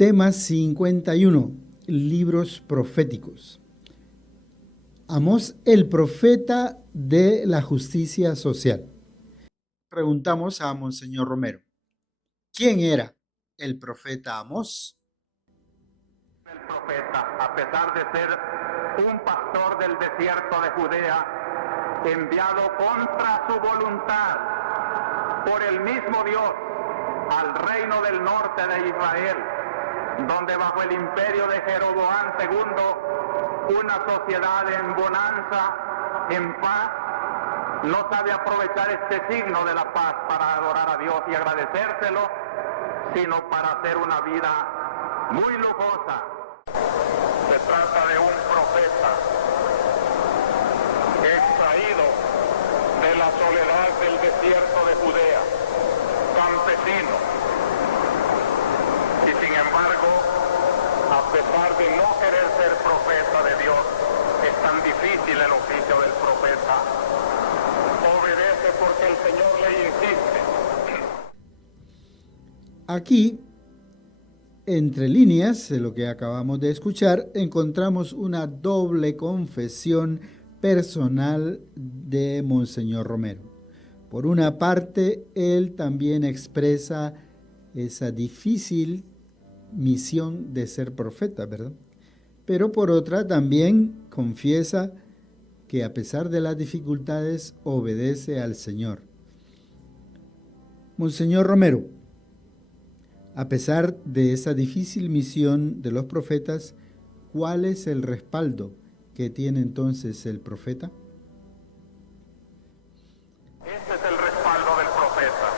Tema 51, libros proféticos. Amós, el profeta de la justicia social. Preguntamos a Monseñor Romero, ¿quién era el profeta Amós? El profeta, a pesar de ser un pastor del desierto de Judea, enviado contra su voluntad por el mismo Dios al reino del norte de Israel, donde bajo el imperio de Jeroboam II, una sociedad en bonanza, en paz, no sabe aprovechar este signo de la paz para adorar a Dios y agradecérselo, sino para hacer una vida muy lujosa. Se trata de un profeta extraído de la soledad del desierto de Judea, campesino, y sin embargo, a pesar de no querer ser profeta de Dios, es tan difícil el oficio del profeta. Obedece porque el Señor le insiste. Aquí, entre líneas de lo que acabamos de escuchar, encontramos una doble confesión personal de Monseñor Romero. Por una parte, él también expresa esa difícil misión de ser profeta, ¿verdad? Pero por otra, también confiesa que a pesar de las dificultades, obedece al Señor. Monseñor Romero, a pesar de esa difícil misión de los profetas, ¿cuál es el respaldo que tiene entonces el profeta? Este es el respaldo del profeta,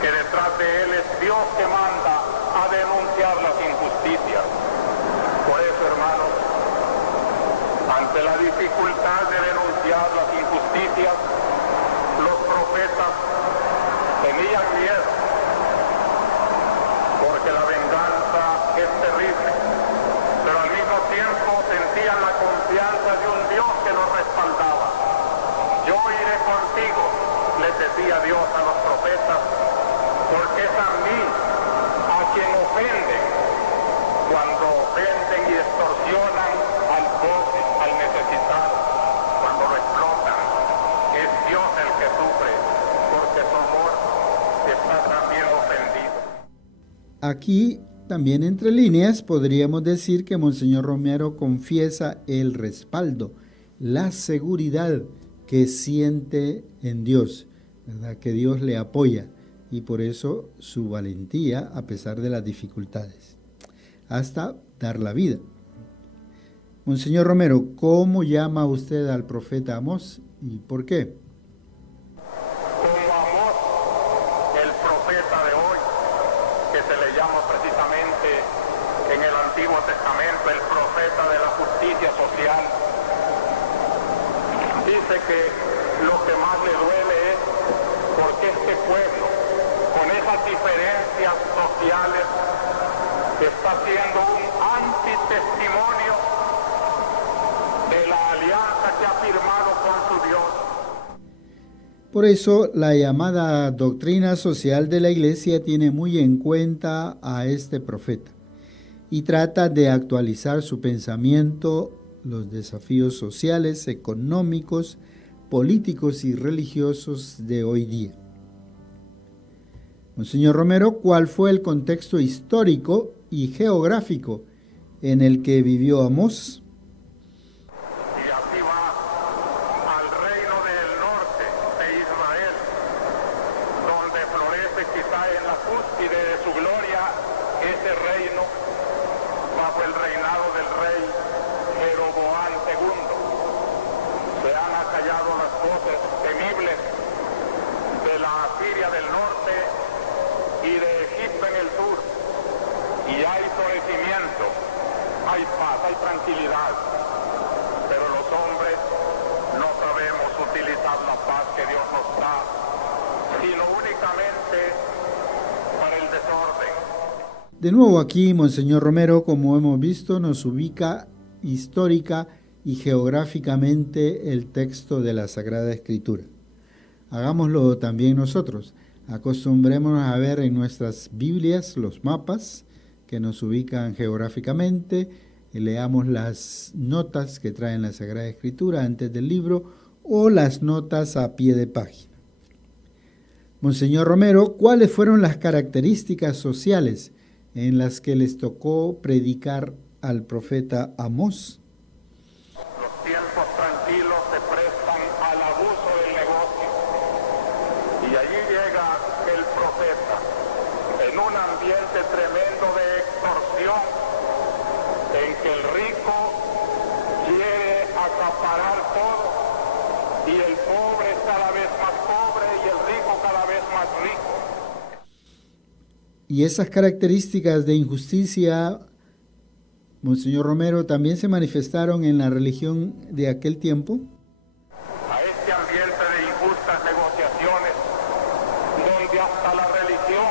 que detrás de él es Dios que manda a denunciar las injusticias. Por eso, hermanos, ante la dificultad de denunciar las injusticias, los profetas tenían miedo, porque la venganza es terrible, pero al mismo tiempo sentían la confianza de un Dios que los respaldaba. Yo iré contigo, les decía Dios a los profetas, porque es a mí a quien ofenden cuando ofenden y extorsionan al pobre, al necesitado, cuando lo explotan. Es Dios el que sufre, porque su amor está también ofendido. Aquí, también entre líneas, podríamos decir que Monseñor Romero confiesa el respaldo, la seguridad que siente en Dios, ¿verdad? Que Dios le apoya, y por eso su valentía a pesar de las dificultades, hasta dar la vida. Monseñor Romero, ¿cómo llama usted al profeta Amós y por qué? Como Amós, el profeta de hoy, que se le llama precisamente en el Antiguo Testamento el profeta de la justicia social, dice que lo que más le duele es porque este pueblo, con esas diferencias sociales, está siendo un antitestimonio de la alianza que ha firmado con su Dios. Por eso, la llamada doctrina social de la Iglesia tiene muy en cuenta a este profeta y trata de actualizar su pensamiento, los desafíos sociales, económicos, políticos y religiosos de hoy día. Monseñor Romero, ¿cuál fue el contexto histórico y geográfico en el que vivió Amós? Y así va al reino del norte de Israel, donde florece quizá en la cúspide de su gloria ese reino, bajo el reinado del rey Jeroboam II. Se han acallado las voces temibles de la Asiria del norte y de Egipto en el sur, y hay florecimiento, hay paz, hay tranquilidad, pero los hombres no sabemos utilizar la paz que Dios nos da, sino únicamente para el desorden. De nuevo aquí, Monseñor Romero, como hemos visto, nos ubica histórica y geográficamente el texto de la Sagrada Escritura. Hagámoslo también nosotros. Acostumbrémonos a ver en nuestras Biblias los mapas que nos ubican geográficamente. Leamos las notas que traen la Sagrada Escritura antes del libro o las notas a pie de página. Monseñor Romero, ¿cuáles fueron las características sociales en las que les tocó predicar al profeta Amós? Los tiempos tranquilos se prestan al abuso del negocio. Y allí llega el profeta en un ambiente tremendo de extorsión, en que el rico quiere acaparar todo y el pobre es cada vez más pobre y el rico cada vez más rico. Y esas características de injusticia, Monseñor Romero, también se manifestaron en la religión de aquel tiempo. A este ambiente de injustas negociaciones, donde hasta la religión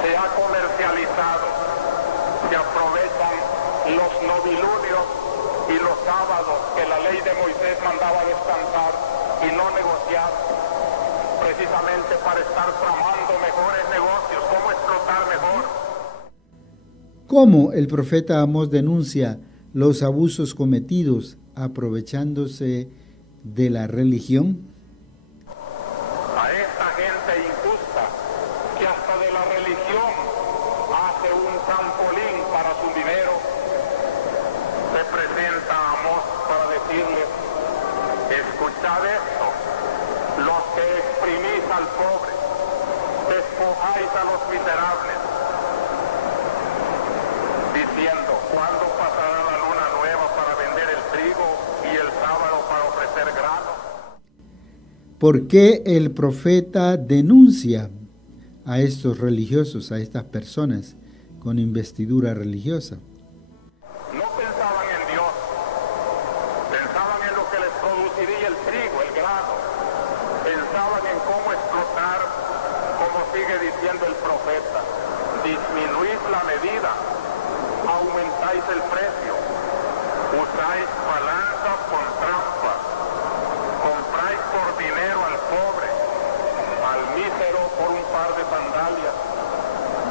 se ha comercializado, se aprovechan los novilunios y los sábados que la ley de Moisés mandaba descansar y no negociar, precisamente para estar tramando mejores negocios, cómo explotar mejor. ¿Cómo el profeta Amós denuncia los abusos cometidos aprovechándose de la religión? A esta gente injusta que hasta de la religión hace un trampolín para su dinero, se presenta Amós para decirles: escuchad esto, los que exprimís al pobre, despojáis a los miserables, diciendo: ¿cuándo pasará la luna nueva para vender el trigo y el sábado para ofrecer grano? ¿Por qué el profeta denuncia a estos religiosos, a estas personas con investidura religiosa? No pensaban en Dios, pensaban en lo que les produciría el trigo, el grano, pensaban en cómo explotar, como sigue diciendo el profeta: disminuís la medida, aumentáis el precio, usáis balanzas con trampas, compráis por dinero al pobre, al mísero por un par de sandalias,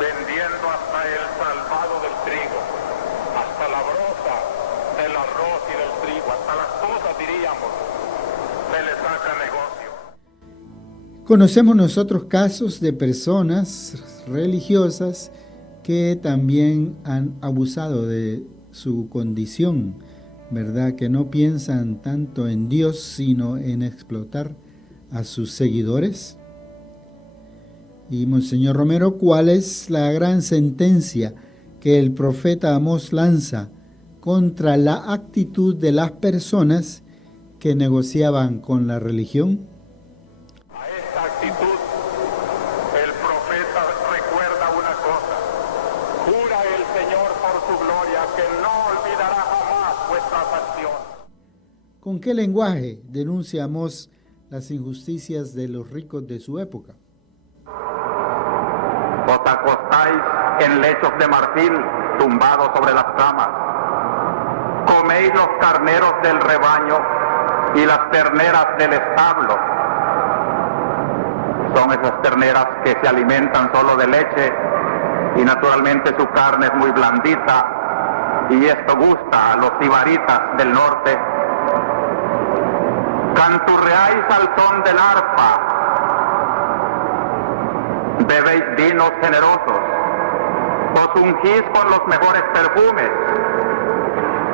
vendiendo hasta el salvado del trigo, hasta la broza del arroz y del trigo, hasta las cosas, diríamos, se les saca negocio. Conocemos nosotros casos de personas religiosas que también han abusado de su condición, ¿verdad? Que no piensan tanto en Dios, sino en explotar a sus seguidores. Y Monseñor Romero, ¿cuál es la gran sentencia que el profeta Amós lanza contra la actitud de las personas que negociaban con la religión? A esta actitud, el profeta recuerda una cosa: jura el Señor por su gloria que no olvidará jamás vuestras acciones. ¿Con qué lenguaje denuncia Amós las injusticias de los ricos de su época? Os acostáis en lechos de marfil, tumbados sobre las camas. Coméis los carneros del rebaño y las terneras del establo. Son esas terneras que se alimentan solo de leche y naturalmente su carne es muy blandita y esto gusta a los sibaritas del norte. Canturreáis al son del arpa, bebéis vinos generosos, os ungís con los mejores perfumes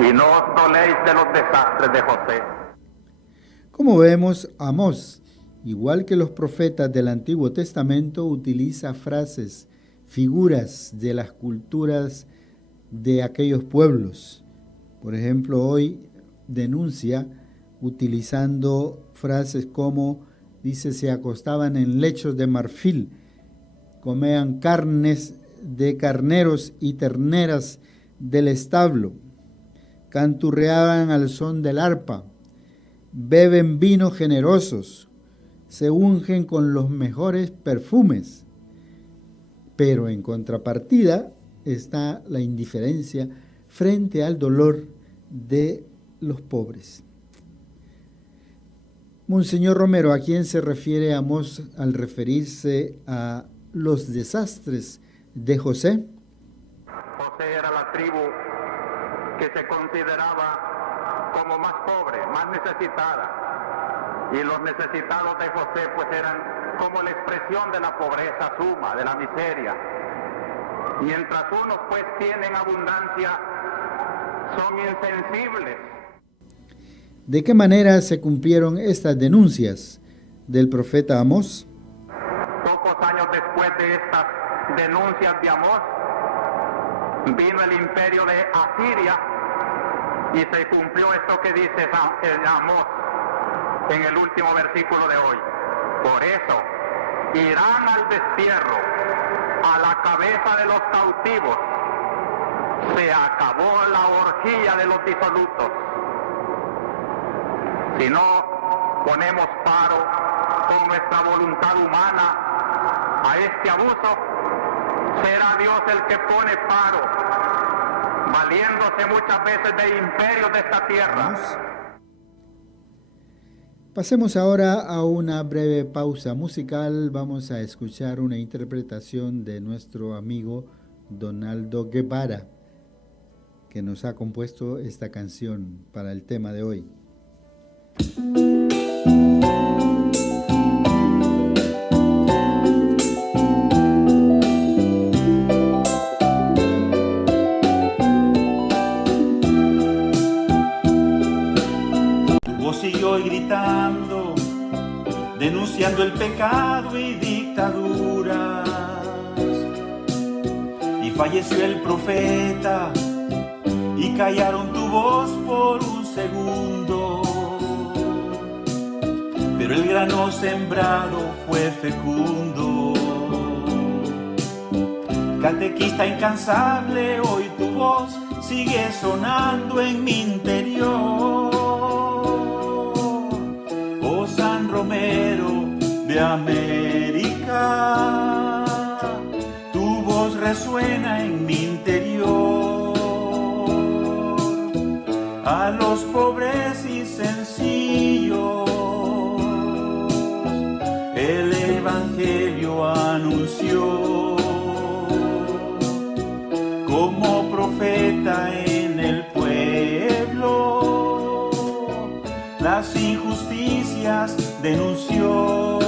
y no os doléis de los desastres de José. Como vemos, Amós, igual que los profetas del Antiguo Testamento, utiliza frases, figuras de las culturas de aquellos pueblos. Por ejemplo, hoy denuncia utilizando frases como, dice, se acostaban en lechos de marfil, comían carnes de carneros y terneras del establo, canturreaban al son del arpa, beben vinos generosos, se ungen con los mejores perfumes. Pero en contrapartida está la indiferencia frente al dolor de los pobres. Monseñor Romero, ¿a quién se refiere Amós al referirse a los desastres de José? José era la tribu que se consideraba como más pobre, más necesitada. Y los necesitados de José pues eran como la expresión de la pobreza suma, de la miseria. Mientras unos pues tienen abundancia, son insensibles. ¿De qué manera se cumplieron estas denuncias del profeta Amós? Pocos años después de estas denuncias de Amós, vino el imperio de Asiria y se cumplió esto que dice Amós en el último versículo de hoy. Por eso irán al destierro a la cabeza de los cautivos. Se acabó la orgía de los disolutos. Si no ponemos paro con nuestra voluntad humana a este abuso, será Dios el que pone paro, valiéndose muchas veces de imperios de esta tierra. Pasemos ahora a una breve pausa musical. Vamos a escuchar una interpretación de nuestro amigo Donaldo Guevara, que nos ha compuesto esta canción para el tema de hoy. Siguió gritando, denunciando el pecado y dictaduras. Y falleció el profeta y callaron tu voz por un segundo. Pero el grano sembrado fue fecundo. Catequista incansable, hoy tu voz sigue sonando en mi interior. San Romero de América, tu voz resuena en mi interior. A los pobres y sencillos el Evangelio anunció. Como profeta en el pueblo, las injusticias denunció,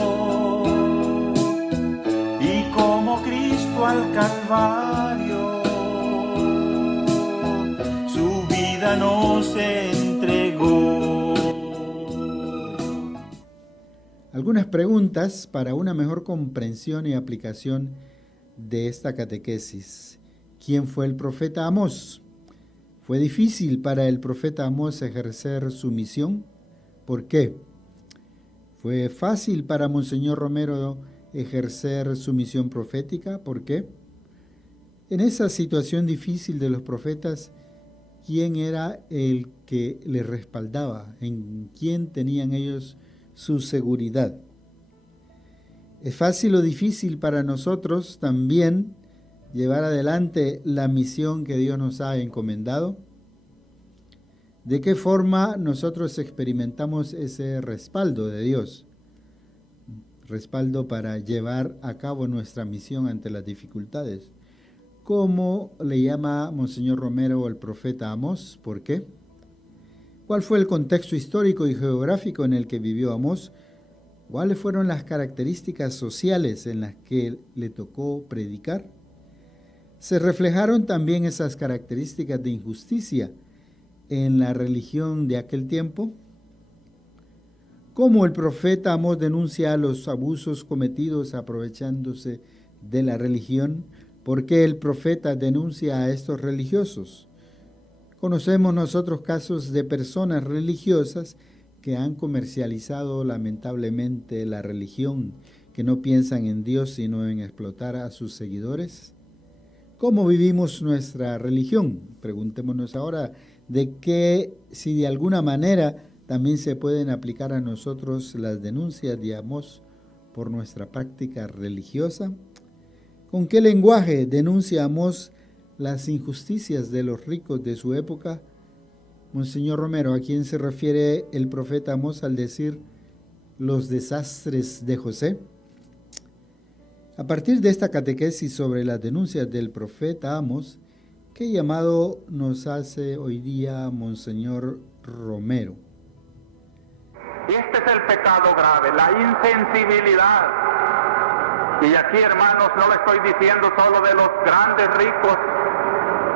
y como Cristo al Calvario su vida nos entregó. Algunas preguntas para una mejor comprensión y aplicación de esta catequesis. ¿Quién fue el profeta Amós? ¿Fue difícil para el profeta Amós ejercer su misión? ¿Por qué? ¿Fue fácil para Monseñor Romero ejercer su misión profética? ¿Por qué? En esa situación difícil de los profetas, ¿quién era el que les respaldaba? ¿En quién tenían ellos su seguridad? ¿Es fácil o difícil para nosotros también llevar adelante la misión que Dios nos ha encomendado? ¿De qué forma nosotros experimentamos ese respaldo de Dios? Respaldo para llevar a cabo nuestra misión ante las dificultades. ¿Cómo le llama Monseñor Romero al profeta Amós? ¿Por qué? ¿Cuál fue el contexto histórico y geográfico en el que vivió Amós? ¿Cuáles fueron las características sociales en las que le tocó predicar? ¿Se reflejaron también esas características de injusticia en la religión de aquel tiempo? ¿Cómo el profeta Amós denuncia los abusos cometidos aprovechándose de la religión? ¿Por qué el profeta denuncia a estos religiosos? Conocemos nosotros casos de personas religiosas que han comercializado lamentablemente la religión, que no piensan en Dios sino en explotar a sus seguidores. ¿Cómo vivimos nuestra religión? Preguntémonos ahora si de alguna manera también se pueden aplicar a nosotros las denuncias de Amós por nuestra práctica religiosa. ¿Con qué lenguaje denuncia Amós las injusticias de los ricos de su época? Monseñor Romero, ¿a quién se refiere el profeta Amós al decir los desastres de José? A partir de esta catequesis sobre las denuncias del profeta Amós, ¿Qué llamado nos hace hoy día Monseñor Romero? Y este es el pecado grave, la insensibilidad. Y aquí, hermanos, no lo estoy diciendo solo de los grandes ricos,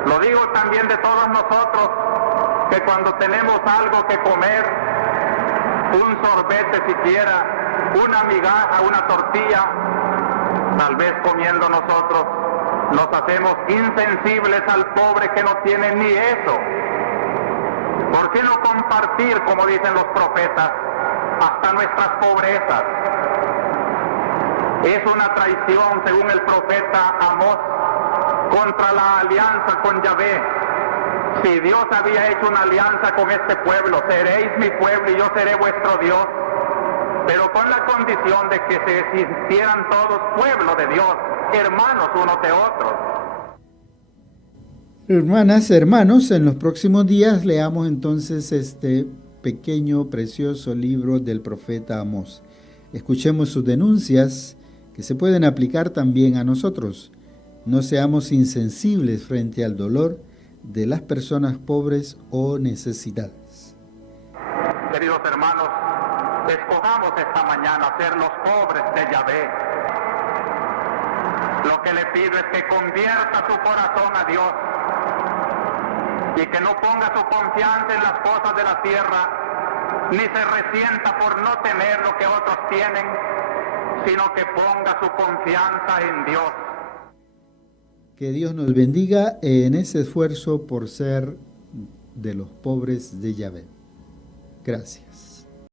lo digo también de todos nosotros, que cuando tenemos algo que comer, un sorbete siquiera, una migaja, una tortilla, tal vez comiendo nosotros, nos hacemos insensibles al pobre que no tiene ni eso. ¿Por qué no compartir, como dicen los profetas, hasta nuestras pobrezas? Es una traición, según el profeta Amós, contra la alianza con Yahvé. Si Dios había hecho una alianza con este pueblo, seréis mi pueblo y yo seré vuestro Dios, pero con la condición de que se sintieran todos pueblo de Dios, hermanos unos de otros. Hermanas, hermanos, en los próximos días leamos entonces este pequeño, precioso libro del profeta Amós. Escuchemos sus denuncias que se pueden aplicar también a nosotros. No seamos insensibles frente al dolor de las personas pobres o necesitadas. Queridos hermanos, escojamos esta mañana ser los pobres de Yahvé. Lo que le pido es que convierta su corazón a Dios y que no ponga su confianza en las cosas de la tierra, ni se resienta por no tener lo que otros tienen, sino que ponga su confianza en Dios. Que Dios nos bendiga en ese esfuerzo por ser de los pobres de Yahvé. Gracias.